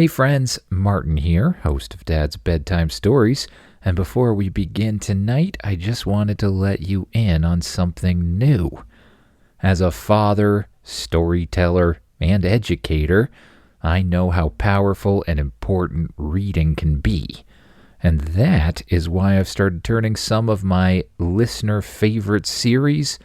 Hey friends, Martin here, host of Dad's Bedtime Stories, and before we begin tonight, I just wanted to let you in on something new. As a father, storyteller, and educator, I know how powerful and important reading can be. And that is why I've started turning some of my listener favorite series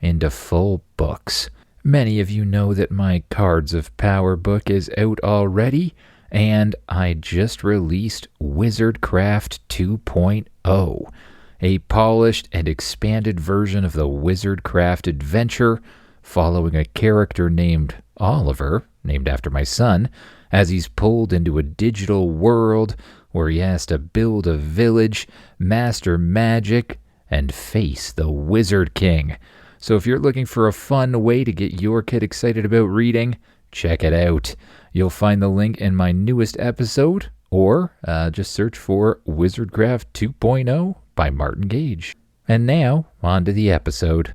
into full books. Many of you know that my Cards of Power book is out already, and I just released Wizardcraft 2.0, a polished and expanded version of the Wizardcraft adventure, following a character named Oliver, named after my son, as he's pulled into a digital world where he has to build a village, master magic, and face the Wizard King. So if you're looking for a fun way to get your kid excited about reading, check it out. You'll find the link in my newest episode, or just search for Wizardcraft 2.0 by Martin Gage. And now, on to the episode.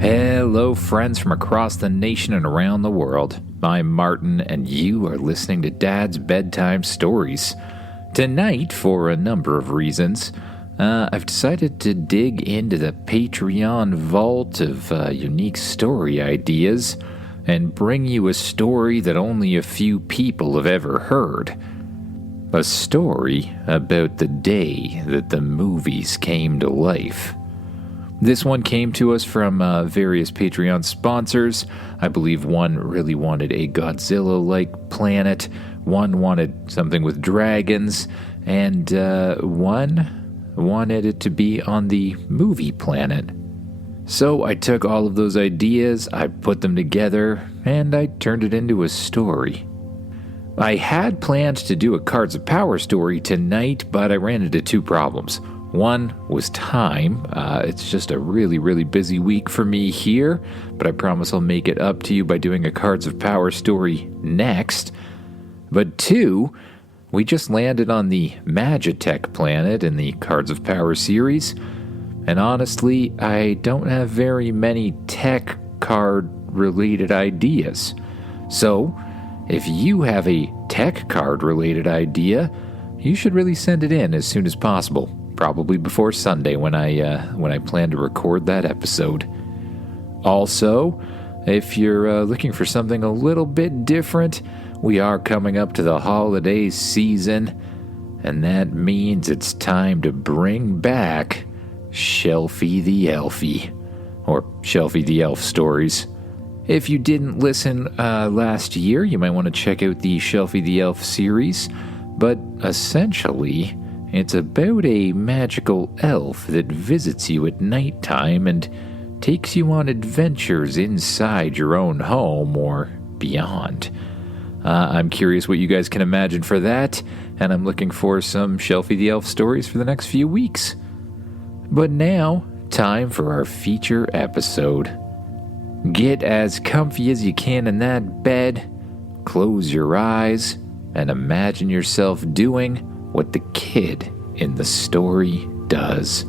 Hello friends from across the nation and around the world. I'm Martin, and you are listening to Dad's Bedtime Stories. Tonight, for a number of reasons, I've decided to dig into the Patreon vault of unique story ideas and bring you a story that only a few people have ever heard. A story about the day that the movies came to life. This one came to us from various Patreon sponsors. I believe one really wanted a Godzilla-like planet, one wanted something with dragons, and one wanted it to be on the movie planet. So I took all of those ideas, I put them together, and I turned it into a story. I had planned to do a Cards of Power story tonight, but I ran into two problems. One was time. It's just a really, really busy week for me here, but I promise I'll make it up to you by doing a Cards of Power story next. But two, we just landed on the Magitech planet in the Cards of Power series, and honestly, I don't have very many tech card-related ideas. So, if you have a tech card-related idea, you should really send it in as soon as possible, probably before Sunday when I plan to record that episode. Also, if you're looking for something a little bit different, we are coming up to the holiday season, and that means it's time to bring back Shelfie the Elfie, or Shelfie the Elf stories. If you didn't listen last year, you might want to check out the Shelfie the Elf series, but essentially, it's about a magical elf that visits you at nighttime and takes you on adventures inside your own home or beyond. I'm curious what you guys can imagine for that, and I'm looking for some Shelfie the Elf stories for the next few weeks. But now, time for our feature episode. Get as comfy as you can in that bed, close your eyes, and imagine yourself doing what the kid in the story does.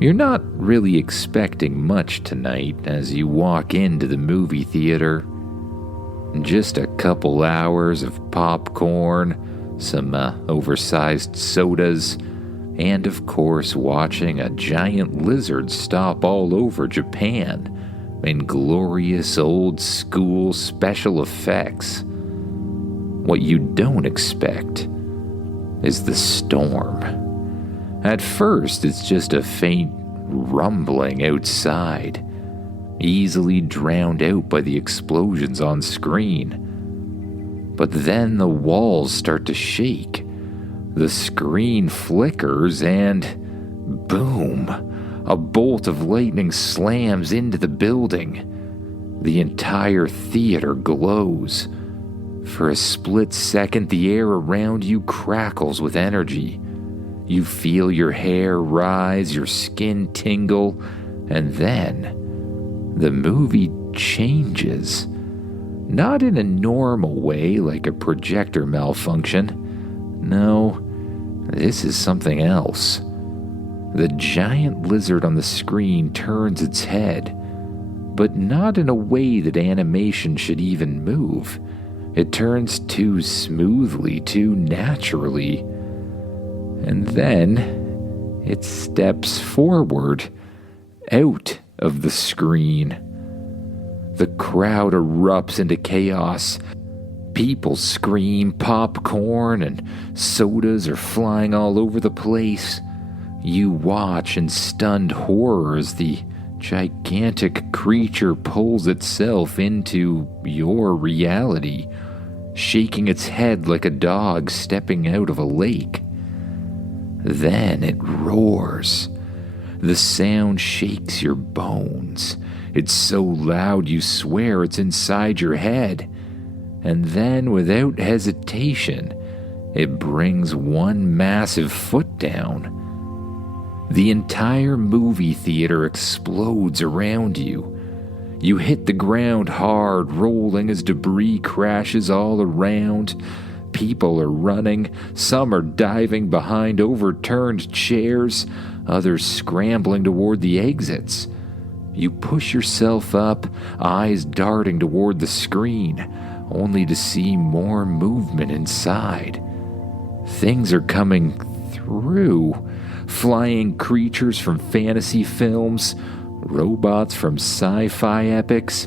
You're not really expecting much tonight as you walk into the movie theater. Just a couple hours of popcorn, some oversized sodas, and of course watching a giant lizard stomp all over Japan in glorious old school special effects. What you don't expect is the storm. At first, it's just a faint rumbling outside, easily drowned out by the explosions on screen. But then the walls start to shake, the screen flickers, and boom, a bolt of lightning slams into the building. The entire theater glows. For a split second, the air around you crackles with energy. You feel your hair rise, your skin tingle, and then the movie changes. Not in a normal way like a projector malfunction. No, this is something else. The giant lizard on the screen turns its head, but not in a way that animation should even move. It turns too smoothly, too naturally. And then it steps forward, out of the screen. The crowd erupts into chaos. People scream, popcorn and sodas are flying all over the place. You watch in stunned horror as the gigantic creature pulls itself into your reality, shaking its head like a dog stepping out of a lake. Then it roars. The sound shakes your bones. It's so loud you swear it's inside your head. And then, without hesitation, it brings one massive foot down. The entire movie theater explodes around you. You hit the ground hard, rolling as debris crashes all around. People are running, some are diving behind overturned chairs, others scrambling toward the exits. You push yourself up, eyes darting toward the screen, only to see more movement inside. Things are coming through. Flying creatures from fantasy films, robots from sci-fi epics,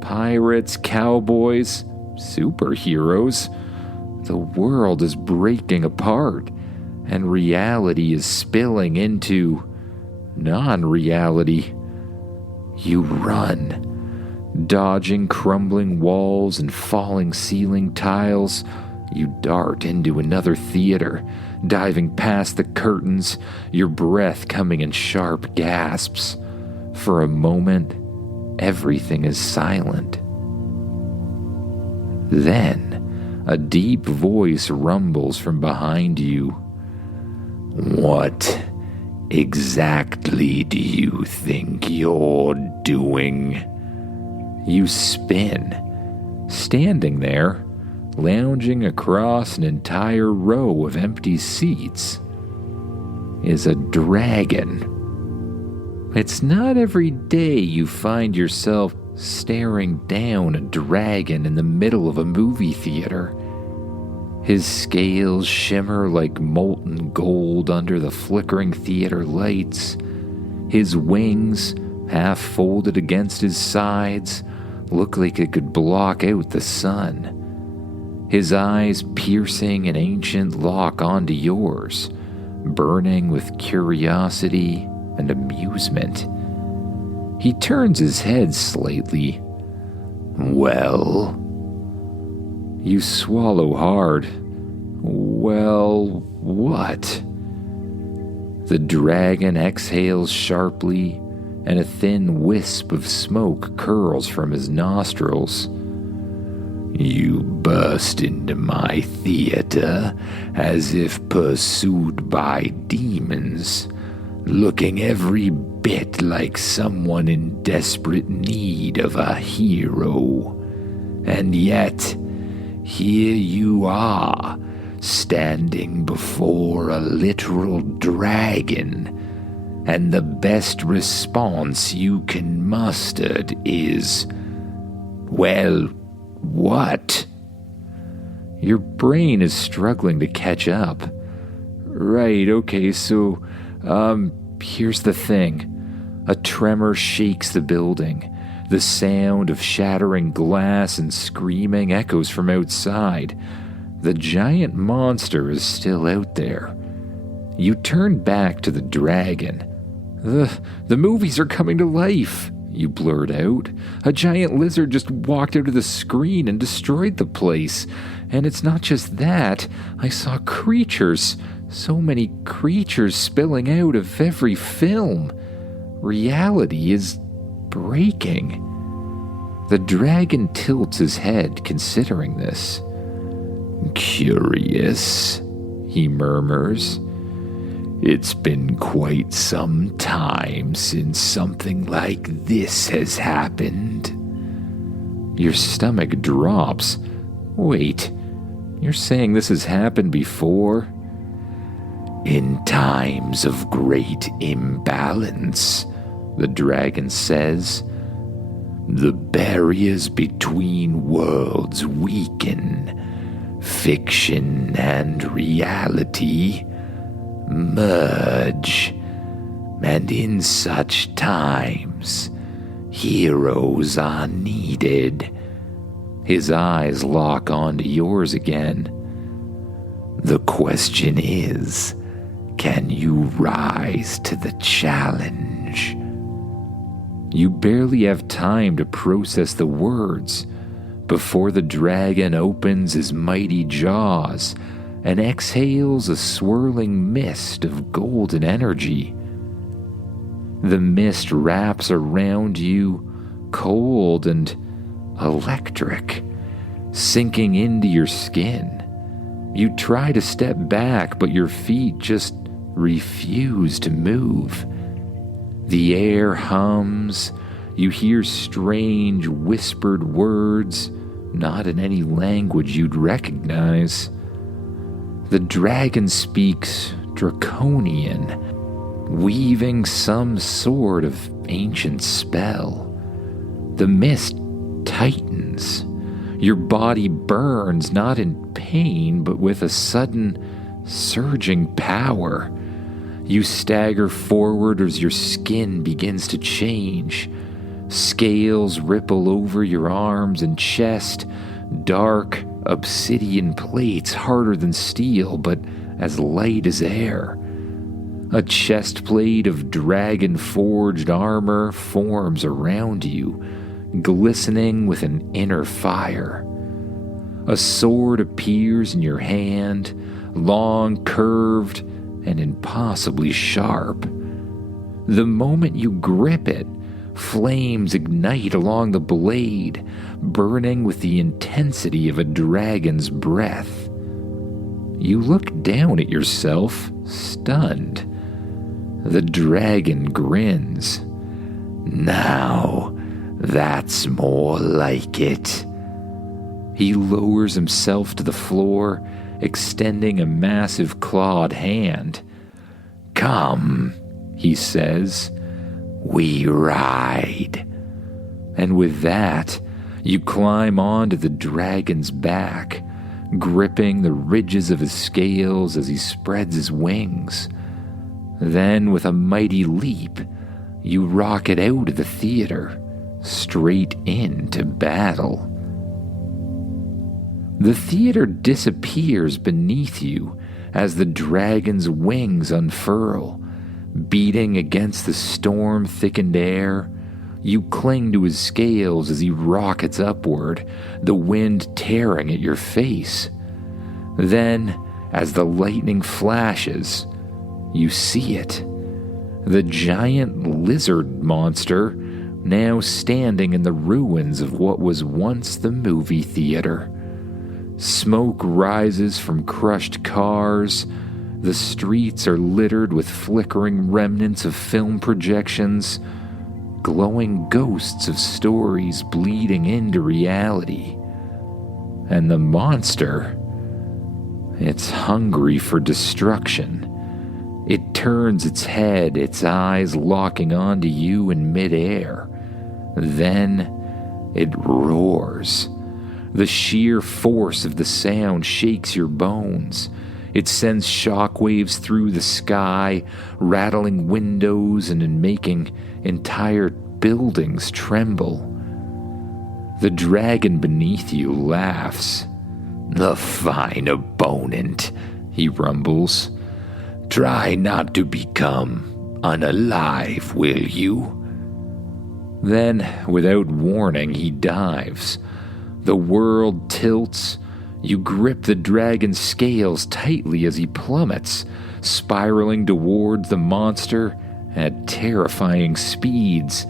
pirates, cowboys, superheroes. The world is breaking apart, and reality is spilling into non-reality. You run, dodging crumbling walls and falling ceiling tiles. You dart into another theater, diving past the curtains, your breath coming in sharp gasps. For a moment, everything is silent. Then, a deep voice rumbles from behind you. "What exactly do you think you're doing?" You spin, standing there, lounging across an entire row of empty seats, is a dragon. It's not every day you find yourself staring down a dragon in the middle of a movie theater. His scales shimmer like molten gold under the flickering theater lights. His wings, half folded against his sides, look like it could block out the sun. His eyes piercing an ancient lock onto yours, burning with curiosity and amusement. He turns his head slightly. "Well?" You swallow hard. "Well, what?" The dragon exhales sharply, and a thin wisp of smoke curls from his nostrils. "You burst into my theater as if pursued by demons, looking every bit like someone in desperate need of a hero. And yet, here you are, standing before a literal dragon, and the best response you can muster is, well, what?" Your brain is struggling to catch up. Right, okay, so, here's the thing. A tremor shakes the building. The sound of shattering glass and screaming echoes from outside. The giant monster is still out there. You turn back to the dragon. The movies are coming to life," you blurt out. "A giant lizard just walked out of the screen and destroyed the place. And it's not just that. I saw creatures. So many creatures spilling out of every film. Reality is breaking." The dragon tilts his head, considering this. "Curious," he murmurs. "It's been quite some time since something like this has happened." Your stomach drops. Wait, you're saying this has happened before? "In times of great imbalance," the dragon says. The barriers between worlds weaken. Fiction and reality merge. And in such times, heroes are needed. His eyes lock onto yours again. The question is, can you rise to the challenge? You barely have time to process the words before the dragon opens his mighty jaws and exhales a swirling mist of golden energy. The mist wraps around you, cold and electric, sinking into your skin. You try to step back, but your feet just refuse to move. The air hums. You hear strange whispered words, not in any language you'd recognize. The dragon speaks Draconian, weaving some sort of ancient spell. The mist tightens. Your body burns, not in pain, but with a sudden, surging power. You stagger forward as your skin begins to change. Scales ripple over your arms and chest, dark obsidian plates harder than steel, but as light as air. A chest plate of dragon-forged armor forms around you, glistening with an inner fire. A sword appears in your hand, long, curved, and impossibly sharp. The moment you grip it, flames ignite along the blade, burning with the intensity of a dragon's breath. You look down at yourself, stunned. The dragon grins. Now, that's more like it. He lowers himself to the floor, extending a massive clawed hand. Come, he says, we ride. And with that, you climb onto the dragon's back, gripping the ridges of his scales as he spreads his wings. Then, with a mighty leap, you rocket out of the theater, straight into battle. The theater disappears beneath you as the dragon's wings unfurl. Beating against the storm-thickened air, you cling to his scales as he rockets upward, the wind tearing at your face. Then, as the lightning flashes, you see it. The giant lizard monster, now standing in the ruins of what was once the movie theater. Smoke rises from crushed cars. The streets are littered with flickering remnants of film projections, glowing ghosts of stories bleeding into reality. And the monster, it's hungry for destruction. It turns its head, its eyes locking onto you in midair. Then it roars. The sheer force of the sound shakes your bones. It sends shockwaves through the sky, rattling windows and making entire buildings tremble. The dragon beneath you laughs. "A fine opponent," he rumbles. "Try not to become unalive, will you?" Then, without warning, he dives. The world tilts. You grip the dragon's scales tightly as he plummets, spiraling towards the monster at terrifying speeds.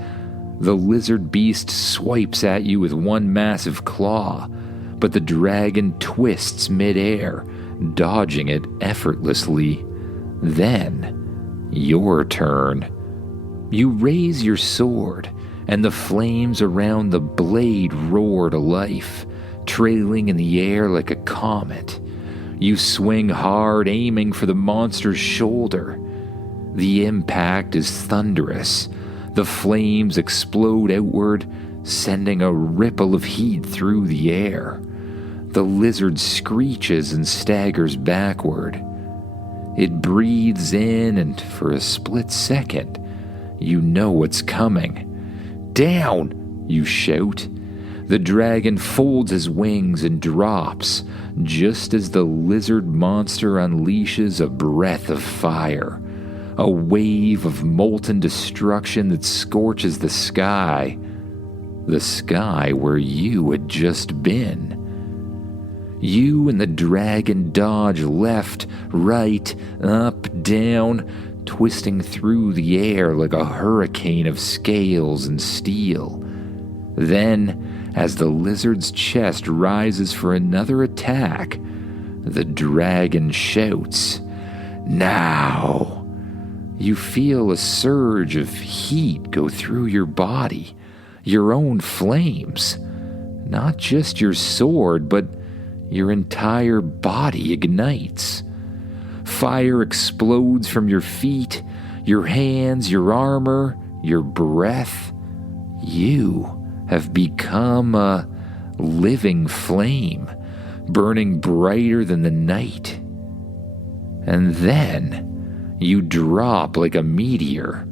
The lizard beast swipes at you with one massive claw, but the dragon twists midair, dodging it effortlessly. Then, your turn. You raise your sword, and the flames around the blade roar to life, trailing in the air like a comet. You swing hard, aiming for the monster's shoulder. The impact is thunderous. The flames explode outward, sending a ripple of heat through the air. The lizard screeches and staggers backward. It breathes in, and for a split second, you know what's coming. "Down!" you shout. The dragon folds his wings and drops, just as the lizard monster unleashes a breath of fire, a wave of molten destruction that scorches the sky where you had just been. You and the dragon dodge left, right, up, down, twisting through the air like a hurricane of scales and steel. Then, as the lizard's chest rises for another attack, the dragon shouts, "Now!" You feel a surge of heat go through your body, your own flames. Not just your sword, but your entire body ignites. Fire explodes from your feet, your hands, your armor, your breath. You have become a living flame, burning brighter than the night. And then you drop like a meteor.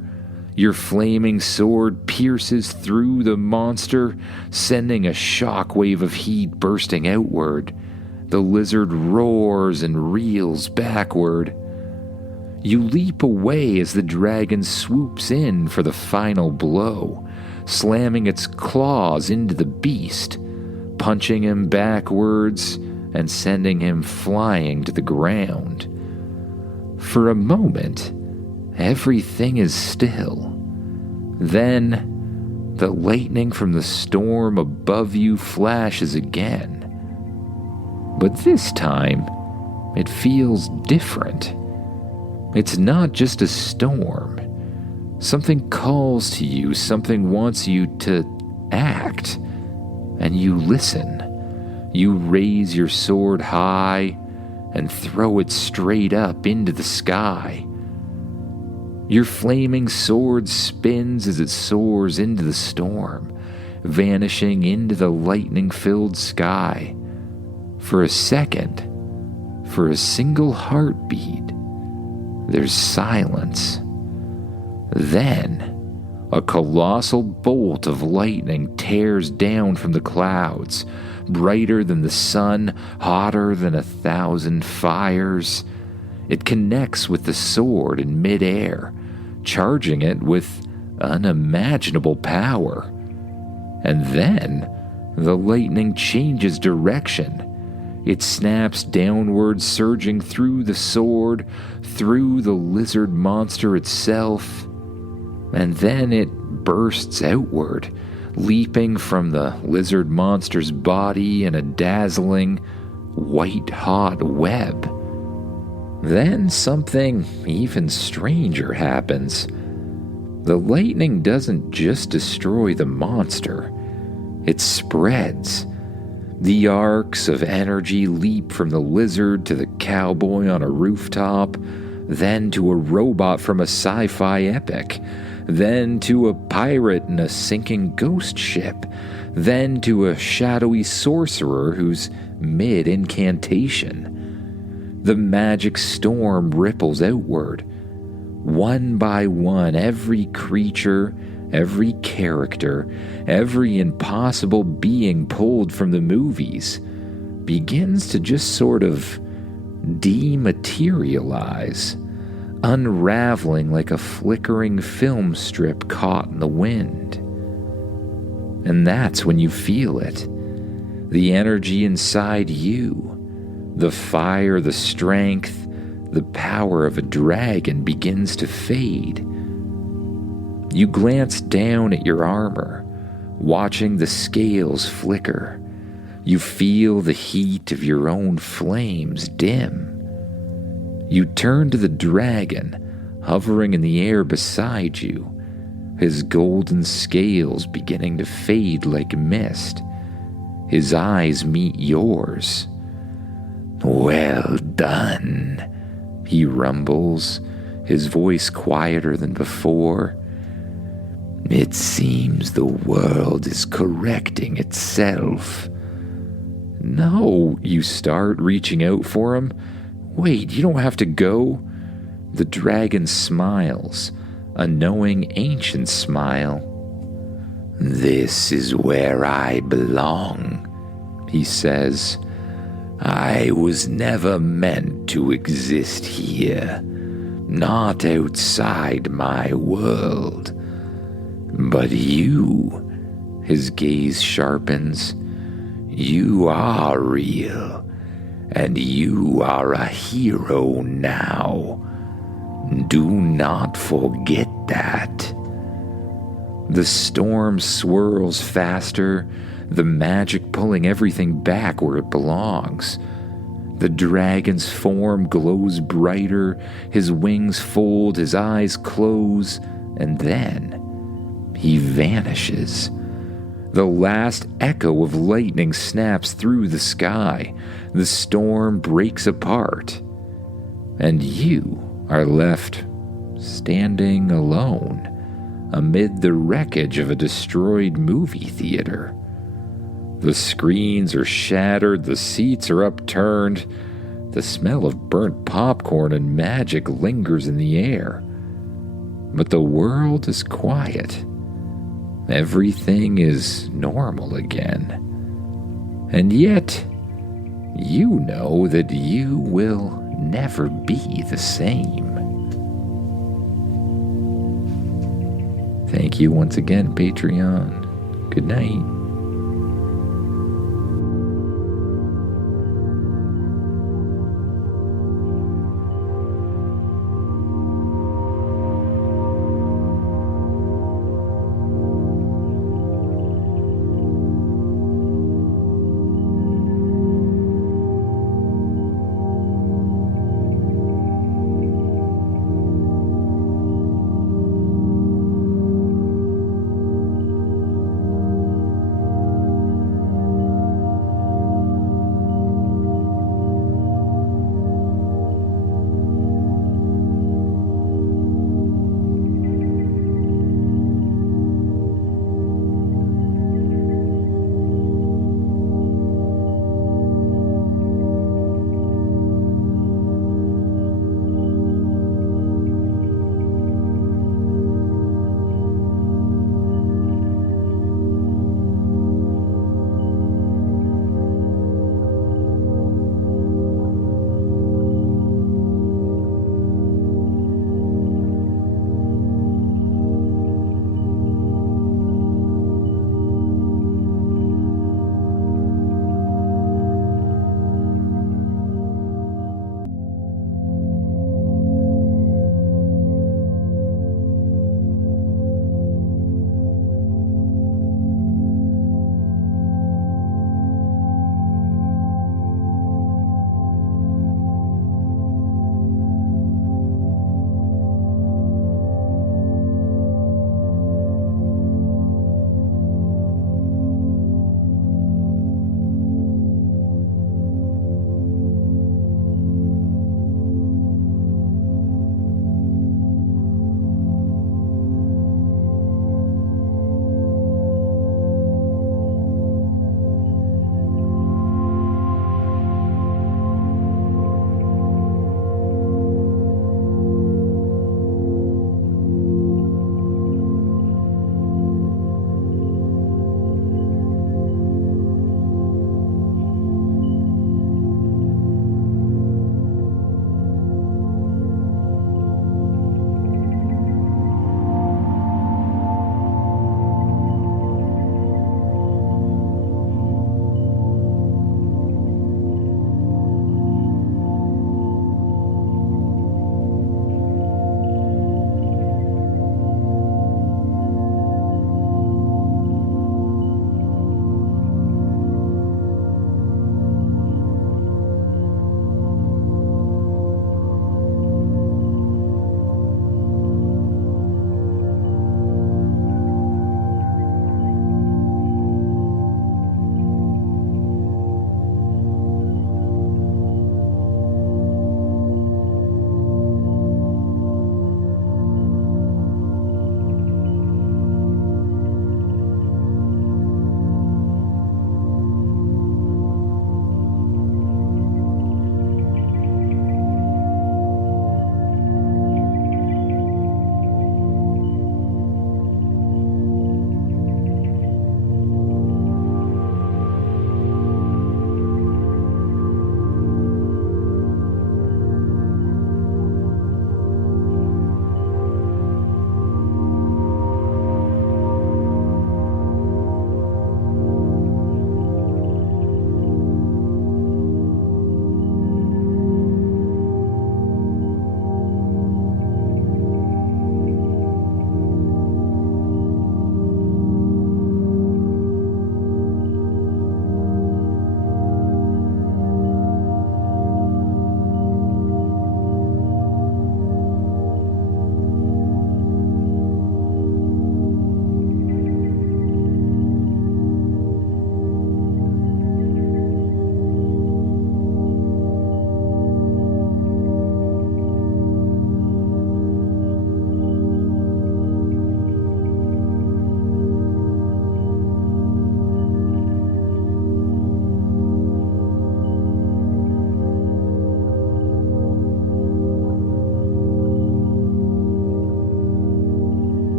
Your flaming sword pierces through the monster, sending a shockwave of heat bursting outward. The lizard roars and reels backward. You leap away as the dragon swoops in for the final blow, slamming its claws into the beast, punching him backwards and sending him flying to the ground. For a moment, everything is still. Then, the lightning from the storm above you flashes again. But this time, it feels different. It's not just a storm. Something calls to you, something wants you to act. And you listen. You raise your sword high and throw it straight up into the sky. Your flaming sword spins as it soars into the storm, vanishing into the lightning-filled sky. For a second, for a single heartbeat, there's silence. Then, a colossal bolt of lightning tears down from the clouds, brighter than the sun, hotter than 1,000 fires. It connects with the sword in midair, charging it with unimaginable power. And then, the lightning changes direction. It snaps downward, surging through the sword, through the lizard monster itself. And then it bursts outward, leaping from the lizard monster's body in a dazzling, white-hot web. Then something even stranger happens. The lightning doesn't just destroy the monster, it spreads. The arcs of energy leap from the lizard to the cowboy on a rooftop, then to a robot from a sci-fi epic, then to a pirate in a sinking ghost ship, then to a shadowy sorcerer who's mid-incantation. The magic storm ripples outward. One by one, every creature, every character, every impossible being pulled from the movies begins to just sort of dematerialize, unraveling like a flickering film strip caught in the wind. And that's when you feel it. The energy inside you, the fire, the strength, the power of a dragon begins to fade. You glance down at your armor, watching the scales flicker. You feel the heat of your own flames dim. You turn to the dragon, hovering in the air beside you, his golden scales beginning to fade like mist. His eyes meet yours. "Well done," he rumbles, his voice quieter than before. It seems the world is correcting itself. No, you start, reaching out for him. Wait, you don't have to go. The dragon smiles, a knowing ancient smile. This is where I belong, he says. I was never meant to exist here, not outside my world. But you, his gaze sharpens, you are real, and you are a hero now. Do not forget that. The storm swirls faster, the magic pulling everything back where it belongs. The dragon's form glows brighter, his wings fold, his eyes close, and then he vanishes. The last echo of lightning snaps through the sky. The storm breaks apart. And you are left standing alone amid the wreckage of a destroyed movie theater. The screens are shattered, the seats are upturned. The smell of burnt popcorn and magic lingers in the air. But the world is quiet. Everything is normal again. And yet, you know that you will never be the same. Thank you once again, Patreon. Good night.